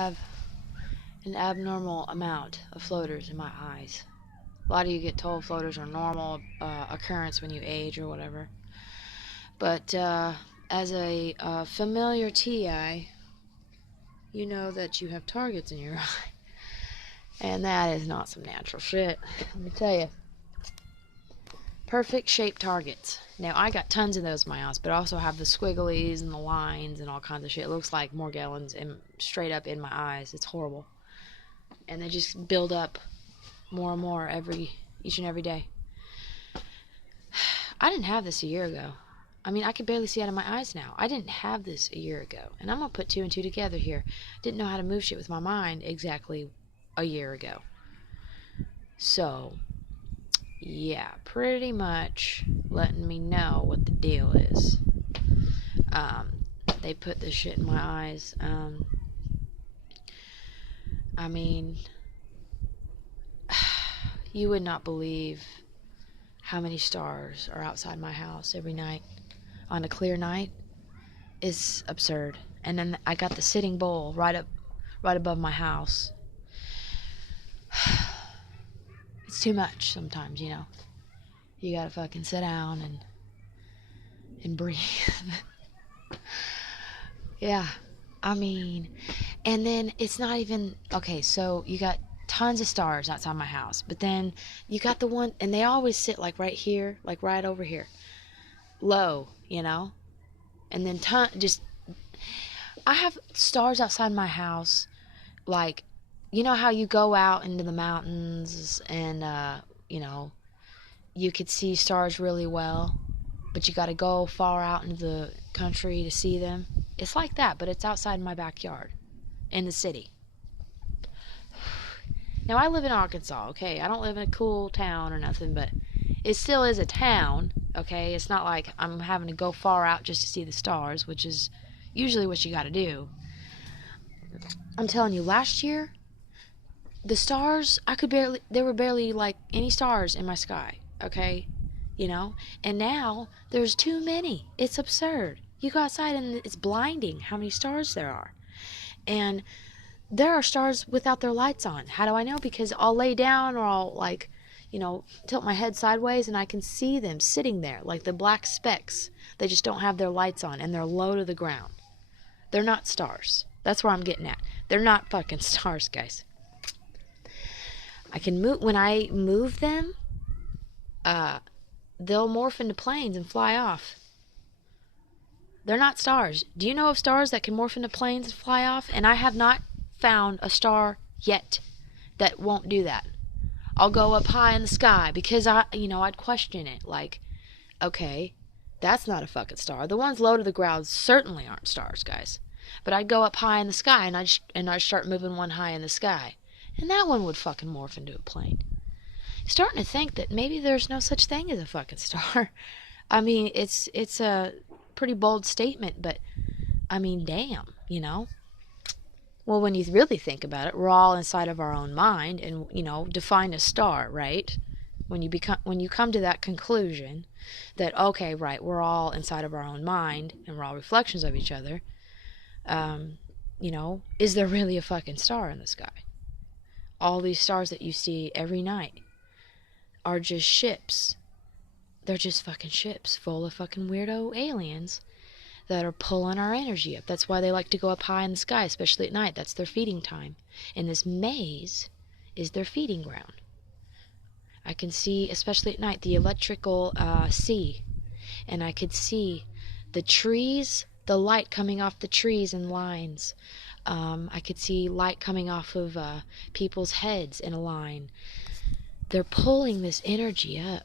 Have an abnormal amount of floaters in my eyes. A lot of you get told floaters are normal occurrence when you age or whatever. But as a familiar TI, you know that you have targets in your eye. And that is not some natural shit. Let me tell you. Perfect shaped targets. Now, I got tons of those in my eyes, but I also have the squigglies and the lines and all kinds of shit. It looks like Morgellons straight up in my eyes. It's horrible. And they just build up more and more each and every day. I didn't have this a year ago. I mean, I could barely see out of my eyes now. I didn't have this a year ago. And I'm going to put two and two together here. Didn't know how to move shit with my mind exactly a year ago. So, yeah, pretty much letting me know what the deal is. They put this shit in my eyes. I mean, you would not believe how many stars are outside my house every night. On a clear night is absurd. And then I got the sitting bull right above my house. It's too much sometimes, you know. You gotta fucking sit down and breathe. Yeah, I mean, and then it's not even okay. So you got tons of stars outside my house, but then you got the one, and they always sit like right here, like right over here, low, you know. And then I have stars outside my house, like, you know how you go out into the mountains and you know, you could see stars really well, but you got to go far out into the country to see them. It's like that, but it's outside my backyard in the city. Now, I live in Arkansas, okay? I don't live in a cool town or nothing, but it still is a town, okay? It's not like I'm having to go far out just to see the stars, which is usually what you got to do. I'm telling you, last year, the stars, there were barely like any stars in my sky, okay? You know? And now, there's too many. It's absurd. You go outside and it's blinding how many stars there are. And there are stars without their lights on. How do I know? Because I'll lay down or I'll, like, you know, tilt my head sideways and I can see them sitting there, like the black specks. They just don't have their lights on and they're low to the ground. They're not stars. That's where I'm getting at. They're not fucking stars, guys. I can move, when I move them, they'll morph into planes and fly off. They're not stars. Do you know of stars that can morph into planes and fly off? And I have not found a star yet that won't do that. I'll go up high in the sky because I'd question it. Like, okay, that's not a fucking star. The ones low to the ground certainly aren't stars, guys. But I'd go up high in the sky and I'd start moving one high in the sky. And that one would fucking morph into a plane. Starting to think that maybe there's no such thing as a fucking star. I mean, it's a pretty bold statement, but I mean, damn, you know. Well, when you really think about it, we're all inside of our own mind, and you know, define a star, right? When you come to that conclusion that okay, right, we're all inside of our own mind and we're all reflections of each other. You know, is there really a fucking star in the sky? All these stars that you see every night are just ships. They're just fucking ships full of fucking weirdo aliens that are pulling our energy up. That's why they like to go up high in the sky, especially at night. That's their feeding time. And this maze is their feeding ground. I can see, especially at night, the electrical sea. And I could see the trees, the light coming off the trees in lines. I could see light coming off of people's heads in a line. They're pulling this energy up.